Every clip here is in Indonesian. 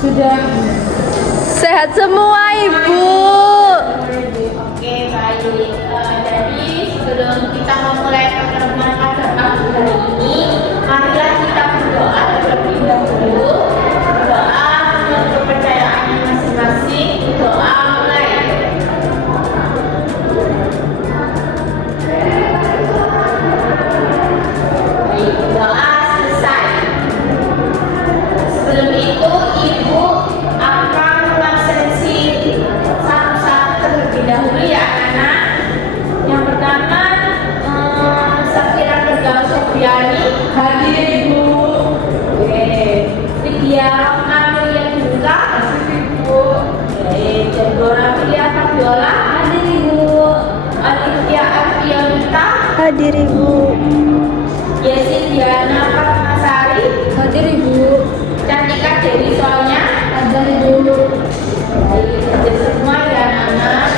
Sudah Sehat semua, Ibu. Oke, baik. Jadi sebelum kita memulai pertemuan pada pagi hari ini, marilah kita berdoa terlebih dahulu. Doa menurut kepercayaannya masing-masing. Doa mulai. Baik, doa selesai. Sebelum itu, Ibu akan mengabsensi satu-satu terlebih dahulu ya anak-anak. Yang pertama, Safira Nurgaul Sofiani. Hadir Ibu. Oke. Lydia Amelia Duka. Hadir Ibu. Oke. Deborah Filia Fabiola. Hadir, Ibu. Olivia Arfianita. Hadir, Ibu. Yesi Diana Fatmasari. Hadir, Ibu. Cantika Dewi Soalnya. Hadir, Ibu. Baik, hadir semua ya anak-anak.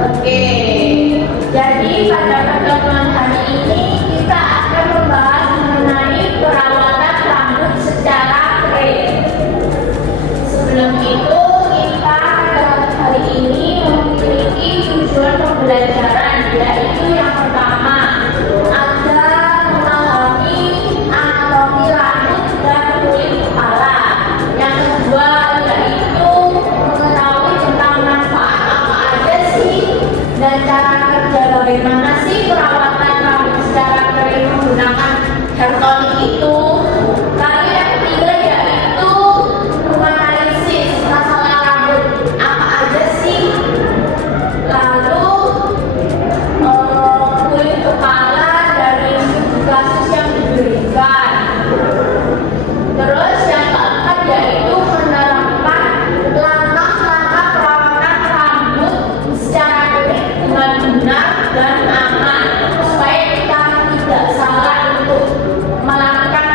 Oke, jadi pada pertemuan hari ini kita akan membahas mengenai perawatan rambut secara keren. Sebelum itu kita pada hari ini memiliki tujuan pembelajaran, yaitu yang pertama agar memahami anatomi rambut dan kulit kepala. Yang kedua yaitu mengetahui tentang manfaat apa aja sih dan cara kerja bagaimana sih perawatan rambut secara kering menggunakan hair tonic itu. Lalu yang ketiga yaitu menganalisis masalah rambut apa aja sih. Lalu kulit kepala dari kasus yang diberikan. Terus yang keempat yaitu menerapkan langkah-langkah perawatan rambut secara kering dengan benar dan aman supaya kita tidak salah untuk melakukan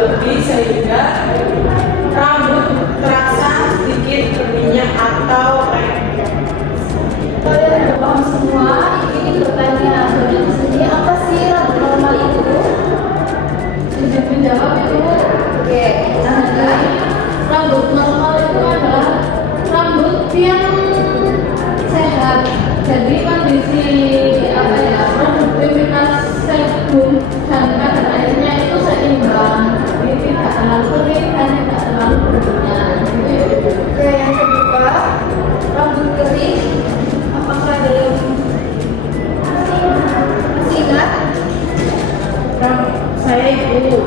berlebih sehingga rambut terasa sedikit berminyak atau lengket. Kalian udah paham semua? Ini bertanya, jadi di sini apa sih rambut normal itu? Sudah menjawab itu. Oke, jadi rambut normal itu adalah rambut yang sehat. Jadi kondisi apa ya, produktivitas sebum dan kadar airnya itu seimbang. Jadi tidak terlalu kering dan tidak terlalu berminyak. Oke, yang kedua, rambut kering. Apakah ada yang masih ingat? Saya itu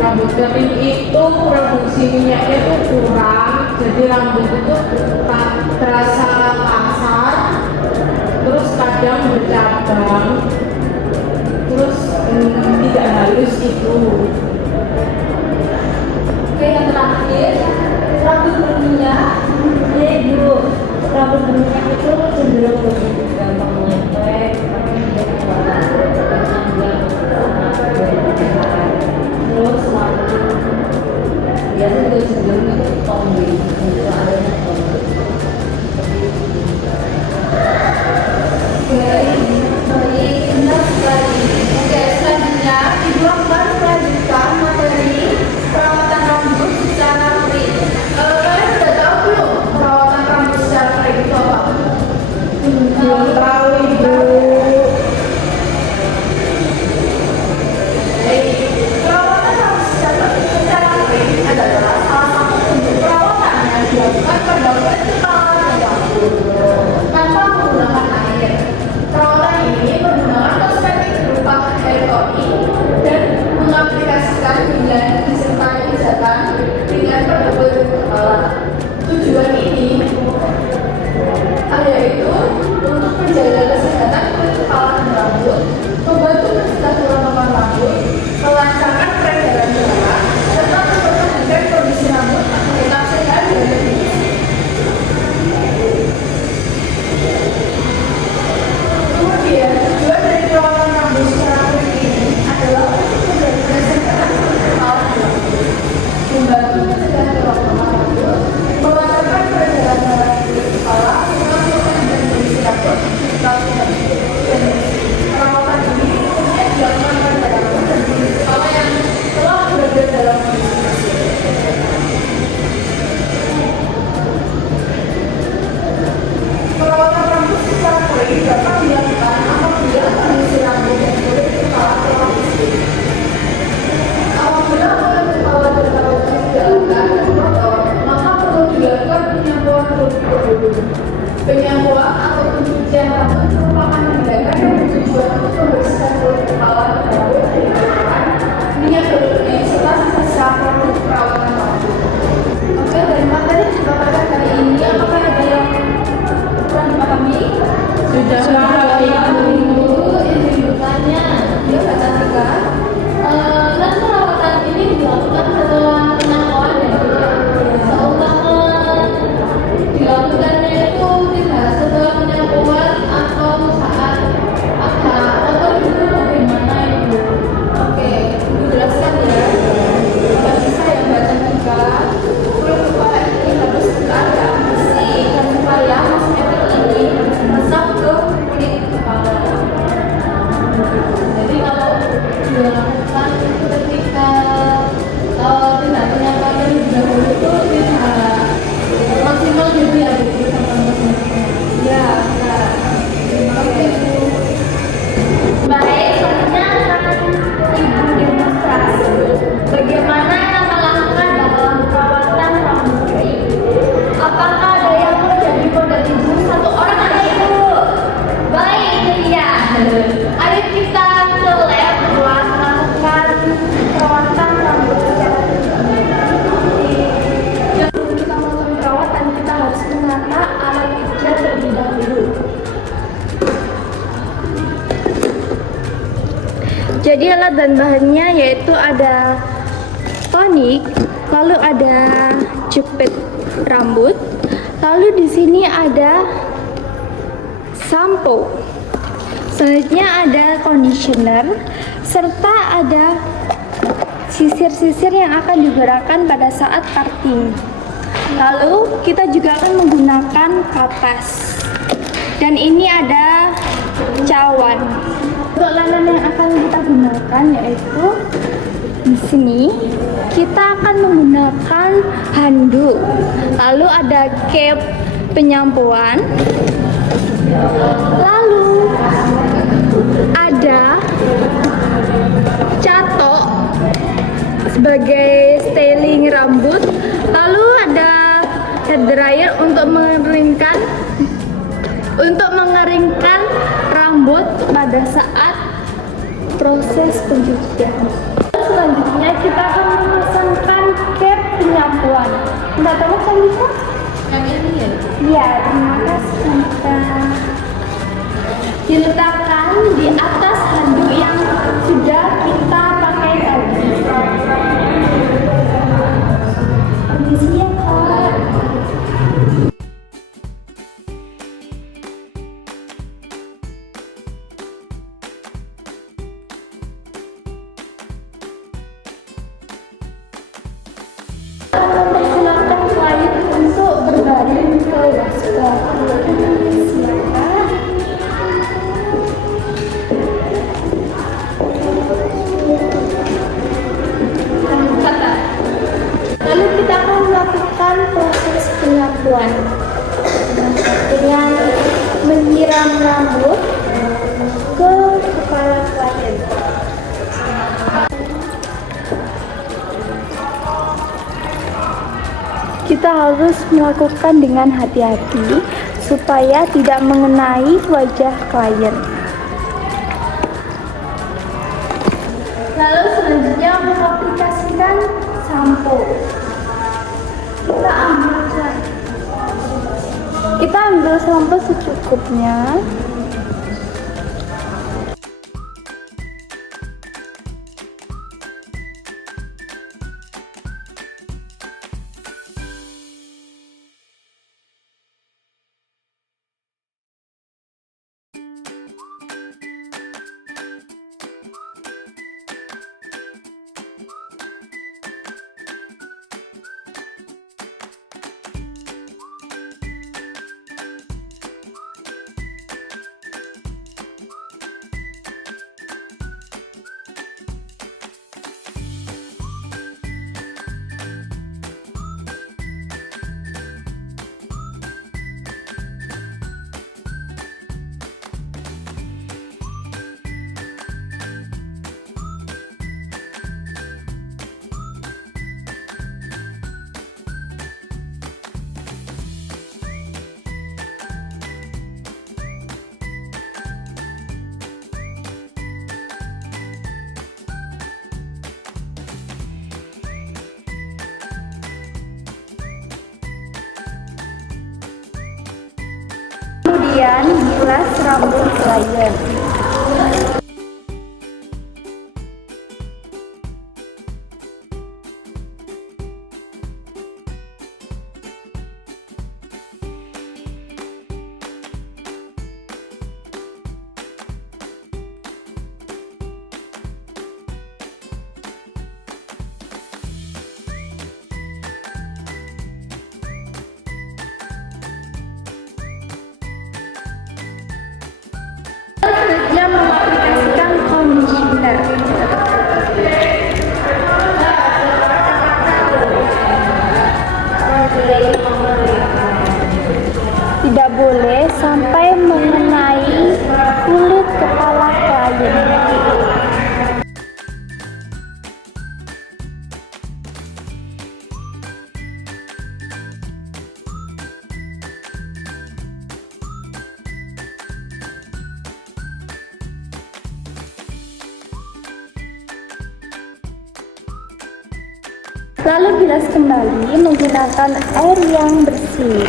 rambut kering itu produksi minyaknya itu kurang, jadi rambut itu terasa kasar, terus kadang bercabang, terus tidak halus itu. Oke, yang terakhir, rambut berminyak. Ya ibu, rambut berminyak itu cenderung lebih gampang menyempet, tapi tidak kuat, terus biasa juga cenderung itu tomboy, itu adanya tomboy. Baik, benar sekali. Oke, selanjutnya Ibu akan melanjutkan materi perawatan rambut secara kering. Kalian sudah tahu belum perawatan rambut secara kering itu apa? Belum tahu ibu. Perawatan rambut secara kering adalah salah satu bentuk perawatan yang dilakukan pada vertikal rambut tanpa menggunakan air. Perawatan ini menggunakan kosmetik berupa hair tonic dan mengaplikasikan hingga disertai zatan dengan penebal kepala. Tujuan ini yaitu untuk menjaga kesehatan kulit kepala dan rambut, membantu mencegah kerontokan rambut, melancarkan peredaran darah, serta mempertahankan kondisi rambut agar tetap sehat dan lebih. Kemudian, tujuan dari perawatan rambut secara kering ini adalah untuk menjaga kesehatan kulit kepala dan rambut, membantu mencegah kerontokan rambut, melancarkan peredaran darah di kulit kepala, mempertahankan kondisi rambut tetap sehat dan bersih. Perawatan ini umumnya dilakukan pada rambut dan kulit kepala yang telah berada dalam kondisi bersih. Perawatan rambut secara kering dapat dilakukan apabila kondisi rambut dan kulit kepala telah bersih. Apabila kulit kepala dan rambut tidak lengkap dan kotor, maka perlu dilakukan penyembuhan terlebih dahulu. Penyembuhan atau pencucian rambut merupakan tindakan yang bertujuan untuk membersihkan kulit kepala dan rambut dari kotoran, minyak berlebih, serta sisa produk perawatan rambut. Oke, dari materi yang dipaparkan kali ini, apakah ada yang kurang dipahami? Sudah paham ibu. Ini bertanya, dia kata tiga. Kan perawatan ini dilakukan setelah penangkapan ya. Seumpama dilakukannya itu tidak setelah penyapuan atau saat apa atau itu bagaimana ibu? Oke, ibu jelaskan ya. Kalau bisa yang baca tiga, kulit kepala ini harus keadaan bersih dan supaya kosmetik ini meresap ke kulit kepala. Jadi kalau dilakukan ketika tidak penyapuan terlebih dahulu itu tidak maksimal gitu ya Bu, teman-teman. Ya, nah. Oke Bu. Baik, selanjutnya akan Ibu demonstrasi bagaimana yang melakukan dalam perawatan rambut kering. Apakah ada yang mau jadi model Ibu? Satu orang ada Ibu. Baik, itu dia. Ayo kita ke lab buat melakukan perawatan rambut secara yang kita melakukan perawatan, kita harus menata alat pijat terlebih dahulu. Jadi alat dan bahannya yaitu ada tonik, lalu ada jepit rambut, lalu di sini ada sampo, selanjutnya ada conditioner, serta ada sisir-sisir yang akan digunakan pada saat parting. Lalu kita juga akan menggunakan kapas. Dan ini ada cawan. Untuk lanan yang akan kita gunakan yaitu di sini kita akan menggunakan handuk. Lalu ada cap penyampuan. Lalu ada catok sebagai styling rambut. Lalu ada hair dryer untuk mengeringkan rambut pada saat proses pencucian. Selanjutnya kita akan memasangkan cap penyampuan. Tidak tahu kan bisa? Yang ini ya? Iya, terima kasih Santa. Diletakkan di atas handuk yang sudah kita pakai tadi. Permisi ya Kak. Mempersilahkan klien untuk berbaring ke dashboard. Silakan. Lalu kita akan melakukan proses penyampuan dengan menyiram rambut ke kepala klien. Kita harus melakukan dengan hati-hati supaya tidak mengenai wajah klien. Lalu selanjutnya mengaplikasikan sampo. Kita ambil sampo secukupnya. Kemudian bilas rambut klien. Selanjutnya mengaplikasikan conditioner. Tidak boleh sampai mengenai kulit kepala klien. Lalu bilas kembali menggunakan air yang bersih.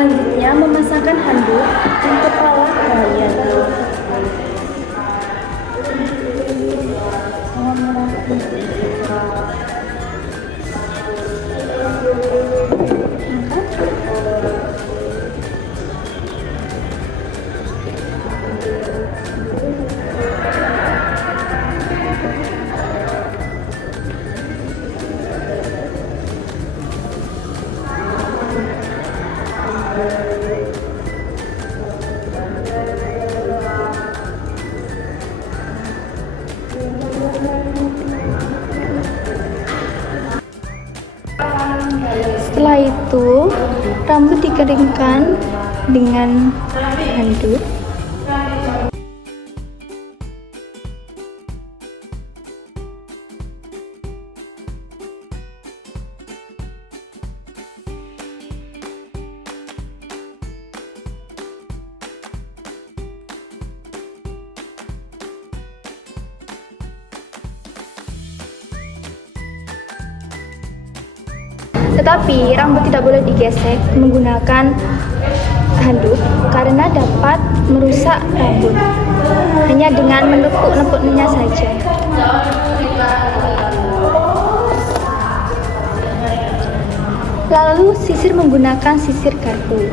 Selanjutnya memasangkan handuk dan kepala klien. Setelah itu, rambut dikeringkan dengan handuk. Tetapi rambut tidak boleh digesek menggunakan handuk karena dapat merusak rambut. Hanya dengan menepuk-nepuknya saja. Lalu sisir menggunakan sisir garpu.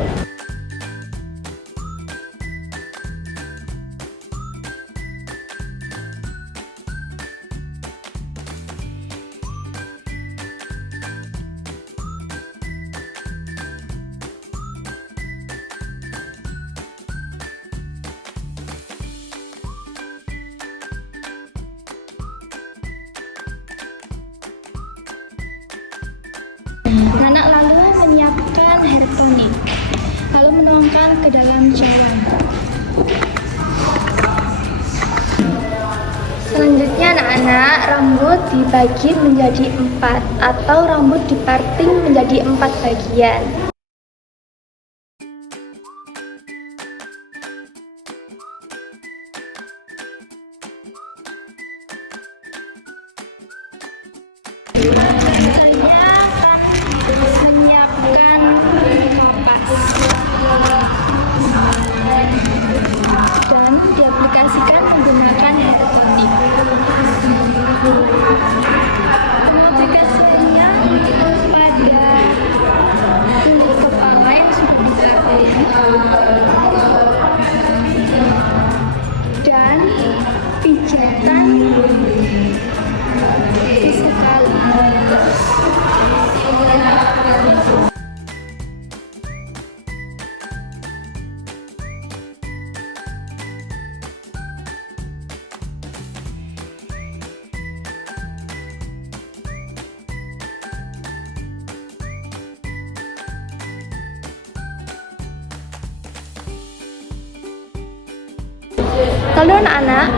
Nanak lalu menyiapkan hair tonic, lalu menuangkan ke dalam cawan. Selanjutnya anak-anak, rambut dibagi menjadi 4 atau rambut diparting menjadi 4 bagian. Menyiapkan kapas dan diaplikasikan menggunakan hair tonic. Pengaplikasiannya pada kulit kepala yang sudah dikering dan pijatan sesekali. Lalu anak-anak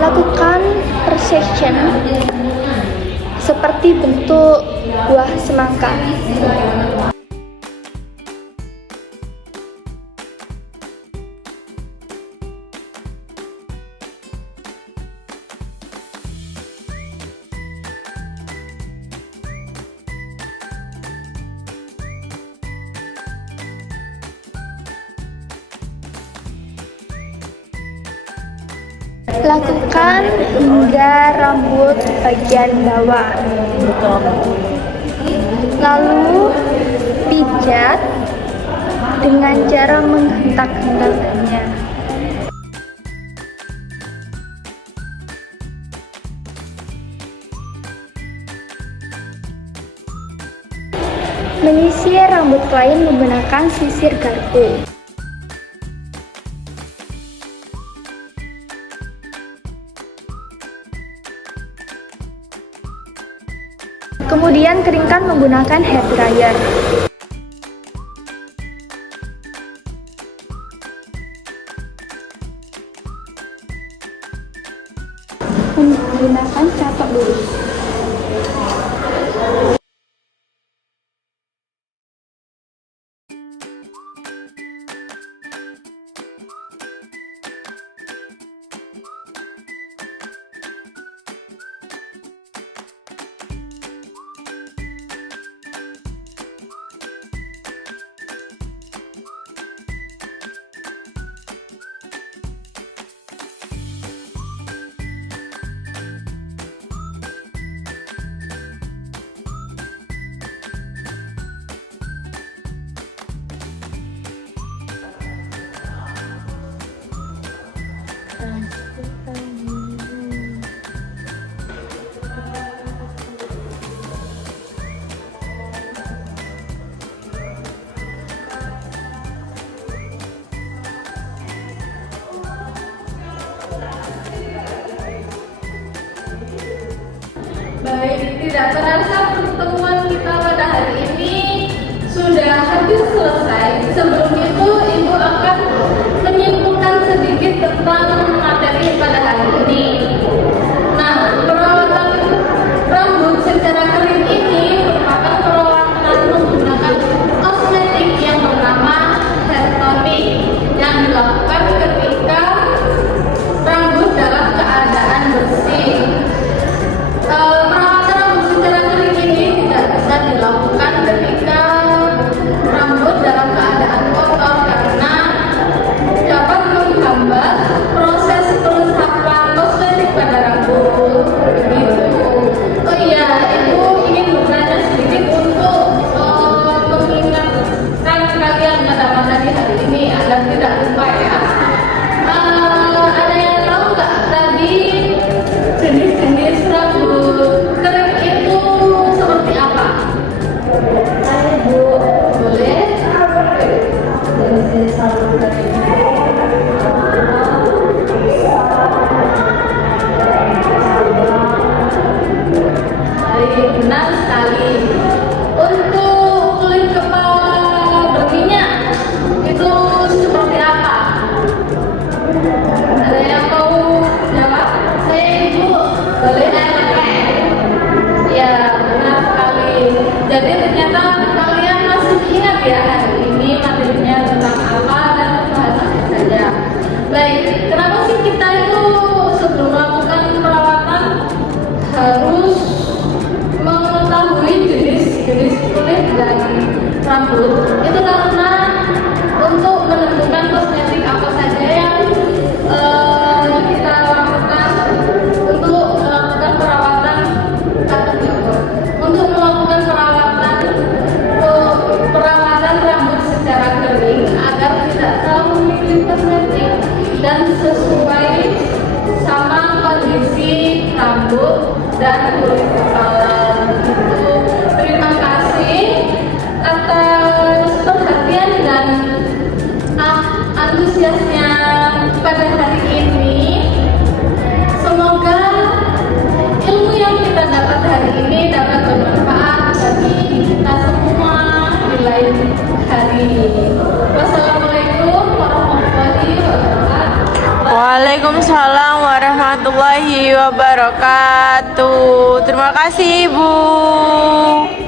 lakukan precision seperti bentuk buah semangka. Lakukan hingga rambut bagian bawah. Lalu pijat dengan cara menghentak-hentakannya. Menyisir rambut klien menggunakan sisir garpu. Kemudian keringkan menggunakan hair dryer. Menggunakan catok lurus. Baik, tidak terasa pertemuan kita pada hari ini sudah hampir selesai. Sebelum itu, Ibu akan menyimpulkan sedikit tentang materi pada hari ini. Nah, perawatan rambut secara kering ini merupakan perawatan menggunakan kosmetik yang bernama hair tonic yang dilakukan ketika rambut dalam keadaan bersih. Perawatan rambut secara kering ini tidak bisa dilakukan ketika rambut dalam keadaan kotor karena dapat menghambat proses peresapan kosmetik pada rambut. Begitu. Oh iya, Ibu ingin bertanya sedikit untuk mengingatkan kalian pada materi hari ini agar tidak lupa ya. Ada yang tahu nggak tadi jenis-jenis rambut kering itu seperti apa? Ayo Bu, boleh? Jenis-jenis rambut kering. Baik, benar sekali. Untuk kulit kepala berminyak itu seperti apa? Ada yang mau jawab? Saya Ibu, boleh ya, benar sekali. Jadi ternyata kalian masih ingat ya hari ini materinya tentang apa dan pembahasannya saja. Baik, kenapa sih kita itu sebelum melakukan perawatan harus mengetahui jenis-jenis kulit dan rambut? Itu karena untuk menentukan kosmetik apa saja yang kita lakukan untuk melakukan perawatan rambut secara kering agar tidak terlalu memilih kosmetik dan sesuai sama kondisi rambut dan kulit kepala. Gitu. Terima kasih atas perhatian dan antusiasnya pada hari ini. Semoga ilmu yang kita dapat hari ini dapat bermanfaat bagi kita semua di lain hari. Wassalamualaikum warahmatullahi wabarakatuh. Waalaikumsalam warahmatullahi wabarakatuh. Terima kasih Ibu.